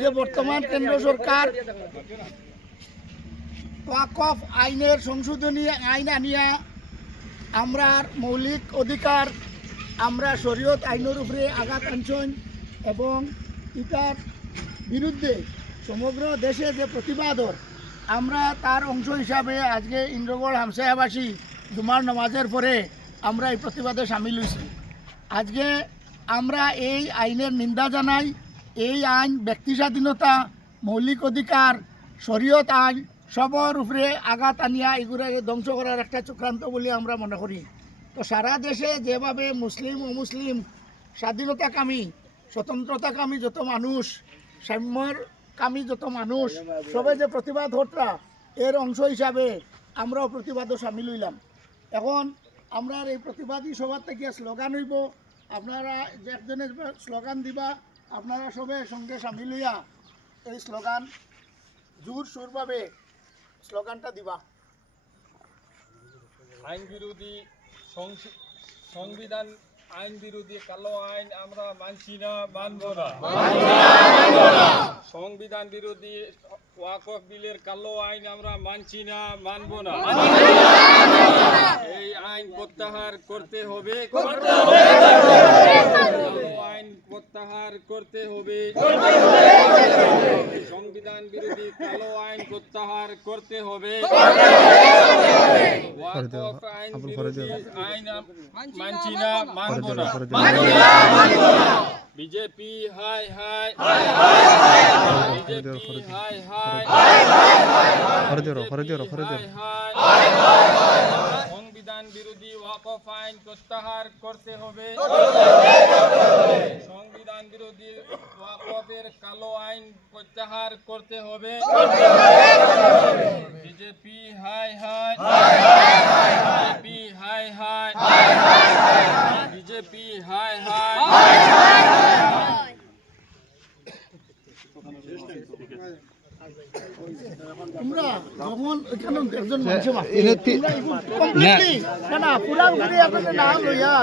যে বর্তমান কেন্দ্র সরকার ওয়াকফ আইনের সংশোধনী আইন আনিয়া আমরা মৌলিক অধিকার আমরা শরীয়ত আইনের উপরে আঘাত আনছেন এবং এটার বিরুদ্ধে সমগ্র দেশে যে প্রতিবাদর আমরা তার অংশ হিসাবে আজকে ইন্দ্রগড় হামসায়াবাসী জুমার নামাজের পরে আমরা এই প্রতিবাদে সামিল হয়েছি। আজকে আমরা এই আইনের নিন্দা জানাই। এই আইন ব্যক্তি স্বাধীনতা, মৌলিক অধিকার, শরীয়ত আইন সবার উপরে আঘাত আনিয়া এগুলোকে ধ্বংস করার একটা চক্রান্ত বলে আমরা মনে করি। তো সারা দেশে যেভাবে মুসলিম অমুসলিম স্বাধীনতাকামী স্বতন্ত্রতাকামী যত মানুষ, সাম্যর কামী যত মানুষ সবাই যে প্রতিবাদ হতরা এর অংশ হিসাবে আমরাও প্রতিবাদও সামিল হইলাম। এখন আমরা এই প্রতিবাদী সবার থেকে স্লোগান হইব, আপনারা যে একজনের স্লোগান দিবা, আপনারা সবে সঙ্গে সামিল হইয়া এই স্লোগান জোর সুরভাবে স্লোগানটা দিবা। আইন বিরোধী সংবিধান আইন বিরোধী কালো আইন আমরা মানছি না, মানব না। সংবিধান বিরোধী ওয়াকফ বিলের কালো আইন আমরা মানছি না, মানব না। এই আইন প্রত্যাহার করতে হবে, কালো আইন প্রত্যাহার করতে হবে, সংবিধান বিরোধী কালো আইন প্রত্যাহার করতে হবে। ওয়াকফ আইন বিরোধী আইন মানছি না, মানব না। BJP high high, BJP high high, সংবিধান বিরোধী ওয়াকফ আইন প্রত্যাহার করতে হবে, সংবিধান বিরোধী ওয়াকফের কালো আইন প্রত্যাহার করতে হবে। BJP high high, BJP high high, BJP high high. তোমরা যখন এখানে একজন মানুষ কমপ্লিটলি না পুরা ঘুরে আপনাদের নাম লইয়া